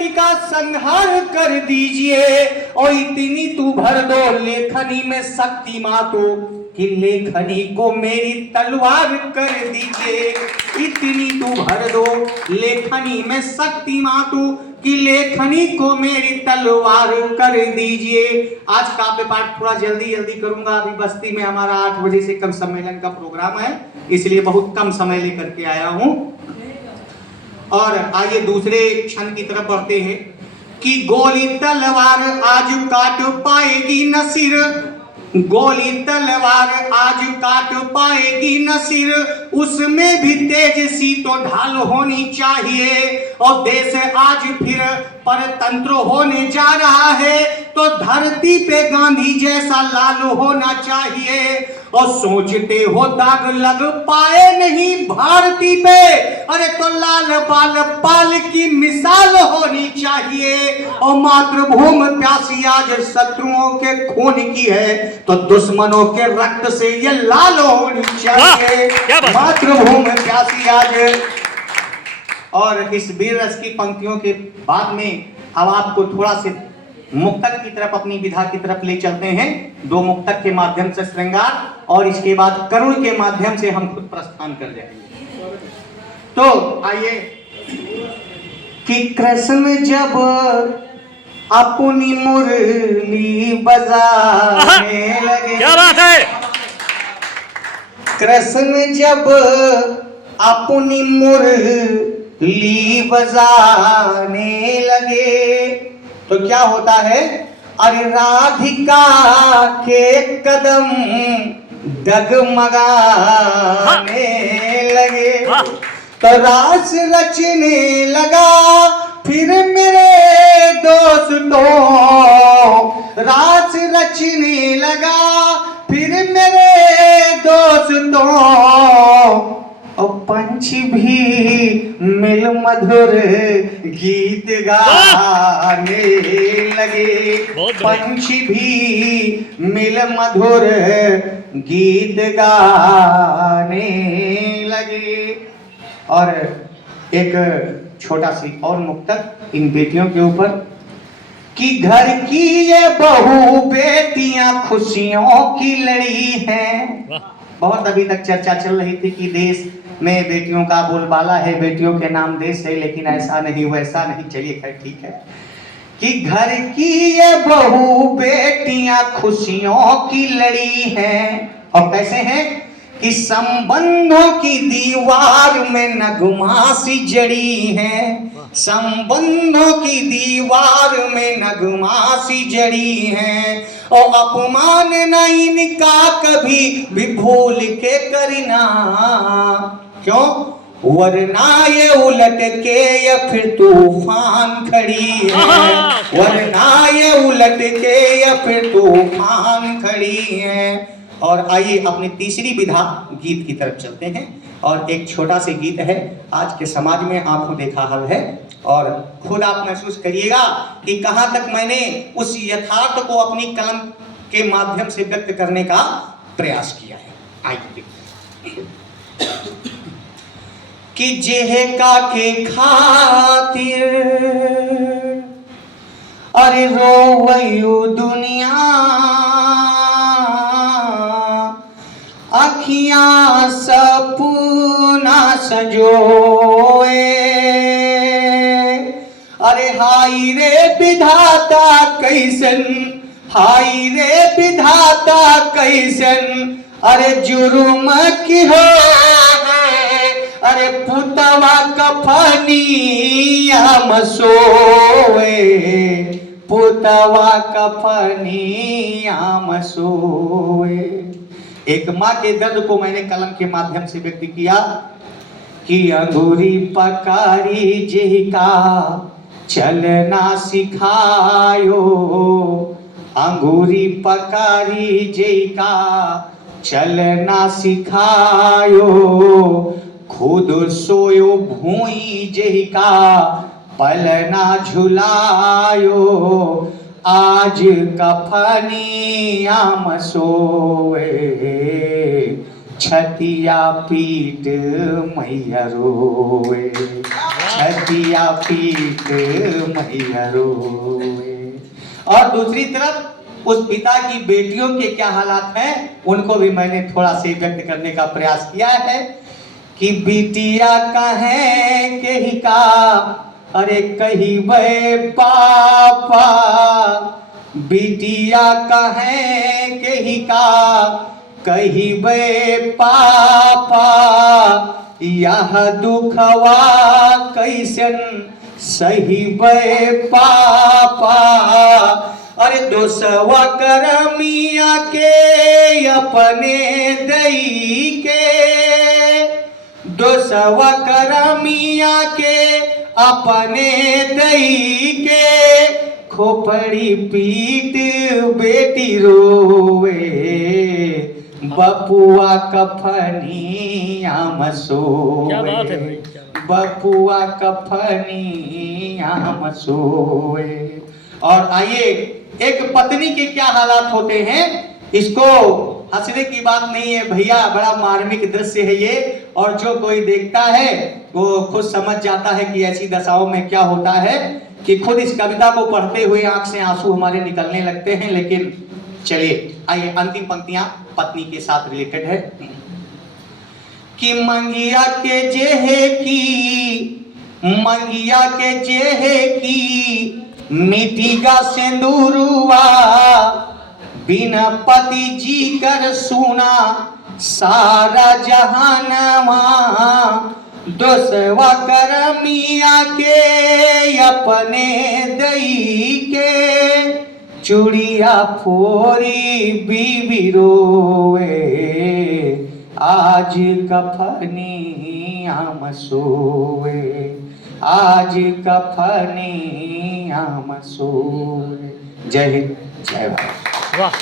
दंड का संहार कर दीजिए। और इतनी तू भर दो लेखनी में शक्ति मातु कि लेखनी को मेरी तलवार कर दीजिए। इतनी तू भर दो लेखनी में शक्ति मातु कि लेखनी को मेरी तलवार कर दीजिए। आज काव्य पाठ थोड़ा जल्दी जल्दी करूंगा। अभी बस्ती में हमारा 8 बजे से कम सम्मेलन का प्रोग्राम है, इसलिए बहुत कम समय लेकर के आया हूं। और आइए दूसरे क्षण की तरफ बढ़ते हैं कि गोली तलवार आज काट पाएगी न सिर, गोली तलवार आज काट पाएगी न सिर, उसमें भी तेज सी तो ढाल होनी चाहिए। और देश आज फिर परतंत्र होने जा रहा है तो धरती पे गांधी जैसा लाल होना चाहिए। और सोचते हो दाग लग पाए नहीं भारती पे, अरे तो लाल बाल पाल की मिसाल होनी चाहिए। और मातृभूमि प्यासी आज शत्रुओं के खून की है तो दुश्मनों के रक्त से ये लाल होनी चाहिए। मातृभूमि प्यासी आज। और इस वीर रस की पंक्तियों के बाद में अब आपको थोड़ा से मुक्तक की तरफ, अपनी विधा की तरफ ले चलते हैं। 2 मुक्तक के माध्यम से श्रृंगार और इसके बाद करुण के माध्यम से हम खुद प्रस्थान कर जाएंगे। तो आइए कि कृष्ण जब अपनी मुरली बजाने लगे, क्या बात है, कृष्ण जब अपनी मुरली बजाने लगे तो क्या होता है, अरे राधिका के कदम डगमगाने लगे। तो रास रचने लगा फिर मेरे दोस्तों, रास रचने लगा फिर मेरे दोस्तों। और पंछी भी मिल मधुर गीत गाने लगे, पंछी भी मिल मधुर गीत गाने लगे। और एक छोटा सी और मुक्तक इन बेटियों के ऊपर कि घर की ये बहू बेटियां खुशियों की लड़ी हैं। बहुत अभी तक चर्चा चल रही थी कि देश में बेटियों का बोलबाला है, बेटियों के नाम देश है, लेकिन ऐसा नहीं वैसा नहीं। चलिए खैर ठीक है कि घर की ये बहू बेटियां खुशियों की लड़ी हैं। और कैसे हैं कि संबंधों की दीवार में नगमासी जड़ी है, संबंधों की दीवार में नगमासी जड़ी है। और अपमान न इनका कभी भी भूल के करना, क्यों, वरना ये उलट के या फिर तूफान खड़ी है, वरना ये उलट के या फिर तूफान खड़ी है। और आइए अपनी तीसरी विधा गीत की तरफ चलते हैं। और एक छोटा सा गीत है, आज के समाज में आंखों देखा हाल है, और खुद आप महसूस करिएगा कि कहां तक मैंने उस यथार्थ को अपनी कलम के माध्यम से व्यक्त करने का प्रयास किया है। आइए कि जेहका के खातिर अरे रोवैयो दुनिया, अखियां सपना सजोए। अरे हाय रे विधाता कैसन, हाय रे विधाता कैसन, अरे जुर्म की हो, अरे पुतवा कफनिया मसोए, पुतवा कफनिया मसोए। एक माँ के दर्द को मैंने कलम के माध्यम से व्यक्त किया कि अंगूरी पकारी जिहका चलना सिखायो, अंगूरी पकारी जिहका चलना सिखायो। खुद सोयो भूई जिहका पलना झुलायो, आज कफनिया मसोए, छतिया पीट मैया रोए, छतिया पीट मैया रोए। और दूसरी तरफ उस पिता की बेटियों के क्या हालात हैं उनको भी मैंने थोड़ा से व्यक्त करने का प्रयास किया है कि बिटिया कहे के ही का, अरे कही वे पापा, बिटिया कहे के ही का कही वे पापा, यह दुखवा कैसन सही वे पापा। अरे दोसवा करमिया के अपने दई के, दोसवा करमिया के अपने दई के, खोपड़ी पीट बेटी रोवे, बपुआ कफनी आम सोए, बपुआ कफनी आम सोए। और आइए एक पत्नी के क्या हालात होते हैं, इसको हंसने की बात नहीं है भैया, बड़ा मार्मिक दृश्य है ये। और जो कोई देखता है वो खुद समझ जाता है कि ऐसी दशाओं में क्या होता है कि खुद इस कविता को पढ़ते हुए आंख से आंसू हमारे निकलने लगते हैं। लेकिन चलिए आइए अंतिम पंक्तियां पत्नी के साथ रिलेटेड है कि मंगिया के जेहे की, मंगिया के जेहे की मिटीगा सिंदूरुआ, बिना पति जी कर सुना सारा जहानवा, दोसवा करमिया के अपने दई के, चूड़िया फोरी बीबी रोए, आज कफनी आम सोए, आज कफनी आम सोए। जय हिंद, जय भारत। वाह।